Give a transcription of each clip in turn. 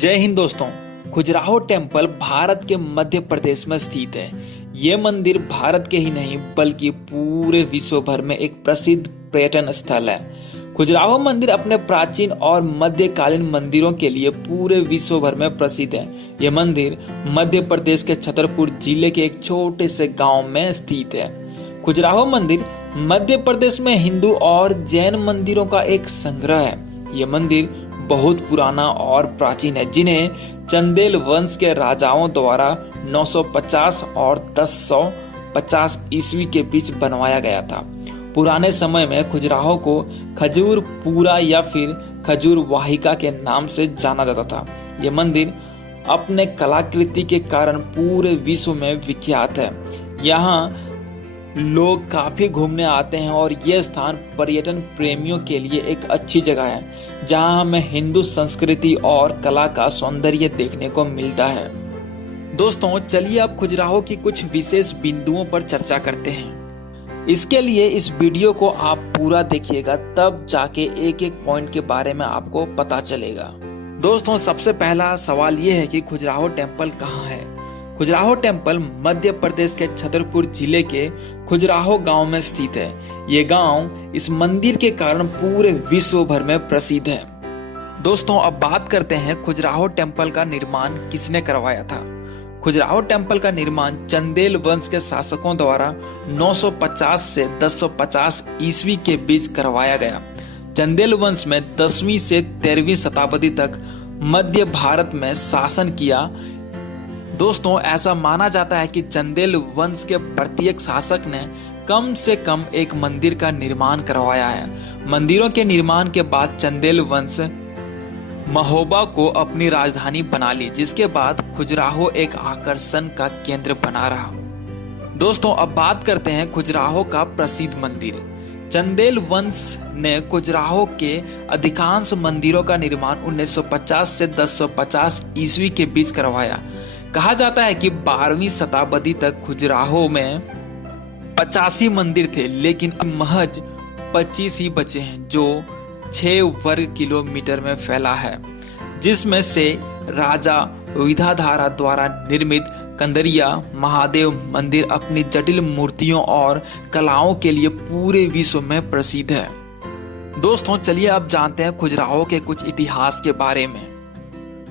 जय हिंद दोस्तों। खजुराहो टेम्पल भारत के मध्य प्रदेश में स्थित है। ये मंदिर भारत के ही नहीं बल्कि पूरे विश्व भर में एक प्रसिद्ध पर्यटन स्थल है। खजुराहो मंदिर अपने प्राचीन और मध्यकालीन मंदिरों के लिए पूरे विश्व भर में प्रसिद्ध है। ये मंदिर मध्य प्रदेश के छतरपुर जिले के एक छोटे से गांव में स्थित है। खजुराहो मंदिर मध्य प्रदेश में हिंदू और जैन मंदिरों का एक संग्रह है। ये मंदिर बहुत पुराना और प्राचीन है, जिन्हें चंदेल वंश के राजाओं द्वारा 950 और 1050 ईस्वी के बीच बनवाया गया था। पुराने समय में खजुराहो को खजूरपुरा या फिर खजूर वाहिका के नाम से जाना जाता था। ये मंदिर अपने कलाकृति के कारण पूरे विश्व में विख्यात है। यहाँ लोग काफी घूमने आते हैं और यह स्थान पर्यटन प्रेमियों के लिए एक अच्छी जगह है, जहां हमें हिंदू संस्कृति और कला का सौंदर्य देखने को मिलता है। दोस्तों, चलिए अब खजुराहो की कुछ विशेष बिंदुओं पर चर्चा करते हैं। इसके लिए इस वीडियो को आप पूरा देखिएगा, तब जाके एक एक पॉइंट के बारे में आपको पता चलेगा। दोस्तों, सबसे पहला सवाल यह है कि खजुराहो टेम्पल कहाँ है। खजुराहो टेम्पल मध्य प्रदेश के छतरपुर जिले के खजुराहो गांव में स्थित है। ये गांव इस मंदिर के कारण पूरे विश्व भर में प्रसिद्ध है। दोस्तों, अब बात करते हैं खजुराहो टेम्पल का निर्माण किसने करवाया था। खजुराहो टेम्पल का निर्माण चंदेल वंश के शासकों द्वारा 950 से 1050 ईस्वी के बीच करवाया गया। चंदेल वंश में 10वीं से 13वीं शताब्दी तक मध्य भारत में शासन किया। दोस्तों, ऐसा माना जाता है कि चंदेल वंश के प्रत्येक शासक ने कम से कम एक मंदिर का निर्माण करवाया है। मंदिरों के निर्माण के बाद चंदेल वंश महोबा को अपनी राजधानी बना ली, जिसके बाद खजुराहो एक आकर्षण का केंद्र बना रहा। दोस्तों, अब बात करते हैं खजुराहो का प्रसिद्ध मंदिर। चंदेल वंश ने खजुराहो के अधिकांश मंदिरों का निर्माण 1950 से 1050 ईस्वी के बीच करवाया। कहा जाता है कि 12वीं शताब्दी तक खजुराहो में 85 मंदिर थे, लेकिन अब महज 25 ही बचे हैं, जो 6 वर्ग किलोमीटर में फैला है, जिसमें से राजा विधाधारा द्वारा निर्मित कंदरिया महादेव मंदिर अपनी जटिल मूर्तियों और कलाओं के लिए पूरे विश्व में प्रसिद्ध है। दोस्तों, चलिए अब जानते हैं खजुराहो के कुछ इतिहास के बारे में।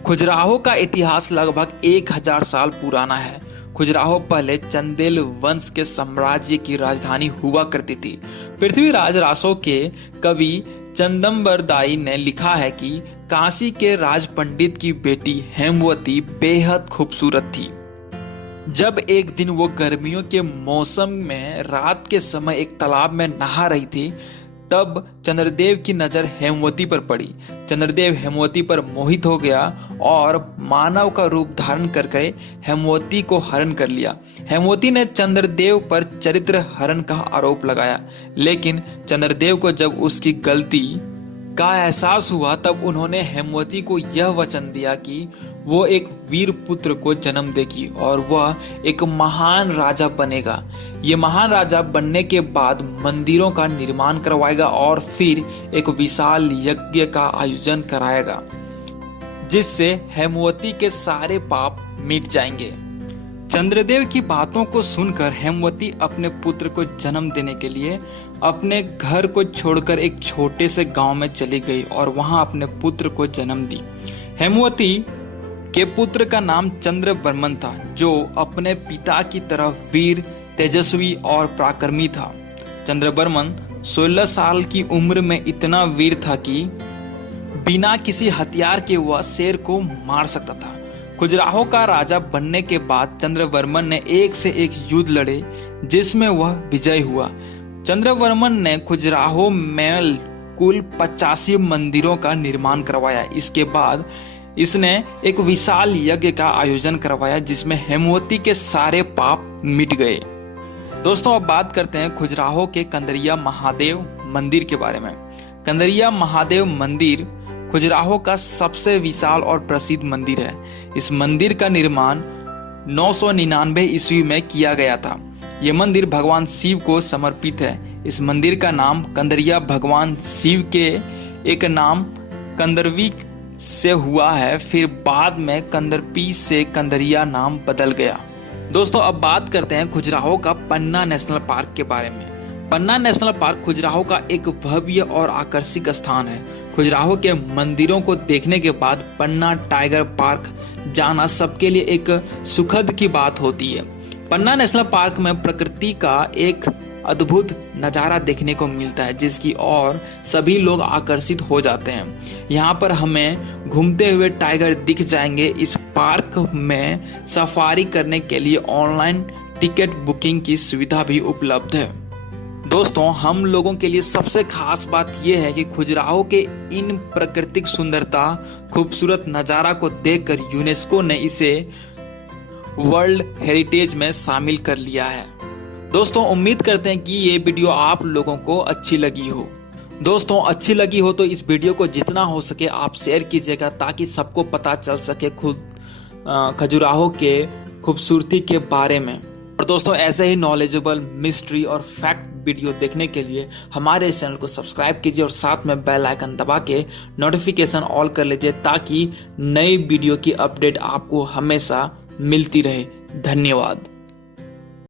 खजुराहो का इतिहास लगभग 1000 साल पुराना है। खजुराहो पहले चंदेल वंश के साम्राज्य की राजधानी हुआ करती थी। पृथ्वीराज रासो के कवि चंदम्बरदाई ने लिखा है कि काशी के राज पंडित की बेटी हेमवती बेहद खूबसूरत थी। जब एक दिन वो गर्मियों के मौसम में रात के समय एक तालाब में नहा रही थी, तब चंद्रदेव की नजर हेमवती पर पड़ी। चंद्रदेव हेमवती पर मोहित हो गया और मानव का रूप धारण करके हेमवती को हरण कर लिया। हेमवती ने चंद्रदेव पर चरित्र हरण का आरोप लगाया, लेकिन चंद्रदेव को जब उसकी गलती का एहसास हुआ, तब उन्होंने हेमवती को यह वचन दिया कि वो एक वीर पुत्र को जन्म देगी और वह एक महान राजा बनेगा। ये महान राजा बनने के बाद मंदिरों का निर्माण करवाएगा और फिर एक विशाल यज्ञ का आयोजन कराएगा, जिससे हेमवती के सारे पाप मिट जाएंगे। चंद्रदेव की बातों को सुनकर हेमवती अपने पुत्र को जन्म देने के लिए अपने घर को छोड़कर एक छोटे से गांव में चली गई और वहां अपने पुत्र को जन्म दी। हेमवती के पुत्र का नाम चंद्रवर्मन था, जो अपने पिता की तरह वीर, तेजस्वी और पराक्रमी था। चंद्रवर्मन 16 साल की उम्र में इतना वीर था कि बिना किसी हथियार के वह शेर को मार सकता था। खजुराहो का राजा बनने के बाद चंद्रवर्मन ने एक से एक युद्ध लड़े, जिसमें वह विजय हुआ। चंद्रवर्मन ने खजुराहो में कुल 85 मंदिरों का निर्माण करवाया। इसके बाद इसने एक विशाल यज्ञ का आयोजन करवाया, जिसमें हेमवती के सारे पाप मिट गए। दोस्तों, अब बात करते हैं खजुराहो के कंदरिया महादेव मंदिर के बारे में। कंदरिया महादेव मंदिर खजुराहो का सबसे विशाल और प्रसिद्ध मंदिर है। इस मंदिर का निर्माण 999 ईस्वी में किया गया था। यह मंदिर भगवान शिव को समर्पित है। इस मंदिर का नाम कंदरिया भगवान शिव के एक नाम कंदरवी से हुआ है, फिर बाद में कंदरपी से कंदरिया नाम बदल गया। दोस्तों अब बात करते हैं खजुराहो का पन्ना नेशनल पार्क के बारे में। पन्ना नेशनल पार्क खजुराहो का एक भव्य और आकर्षक स्थान है। खजुराहो के मंदिरों को देखने के बाद पन्ना टाइगर पार्क जाना सबके लिए एक सुखद की बात होती है। पन्ना नेशनल पार्क में प्रकृति का एक अद्भुत नज़ारा देखने को मिलता है, जिसकी ओर सभी लोग आकर्षित हो जाते हैं। यहाँ पर हमें घूमते हुए टाइगर दिख जाएंगे। इस पार्क में सफारी करने के लिए ऑनलाइन टिकट बुकिंग की सुविधा भी उपलब्ध है। दोस्तों हम लोगों के लिए सबसे खास बात यह है कि खजुराहो के इन प्राकृतिक सुंदरता, खूबसूरत नज़ारा को देखकर यूनेस्को ने इसे वर्ल्ड हेरिटेज में शामिल कर लिया है। दोस्तों उम्मीद करते हैं कि ये वीडियो आप लोगों को अच्छी लगी हो। दोस्तों अच्छी लगी हो तो इस वीडियो को जितना हो सके आप शेयर कीजिएगा, ताकि सबको पता चल सके खुद खजुराहो के खूबसूरती के बारे में। और दोस्तों ऐसे ही नॉलेजेबल, मिस्ट्री और फैक्ट वीडियो देखने के लिए हमारे चैनल को सब्सक्राइब कीजिए और साथ में बेल आइकन दबा के नोटिफिकेशन ऑल कर लीजिए, ताकि नई वीडियो की अपडेट आपको हमेशा मिलती रहे। धन्यवाद।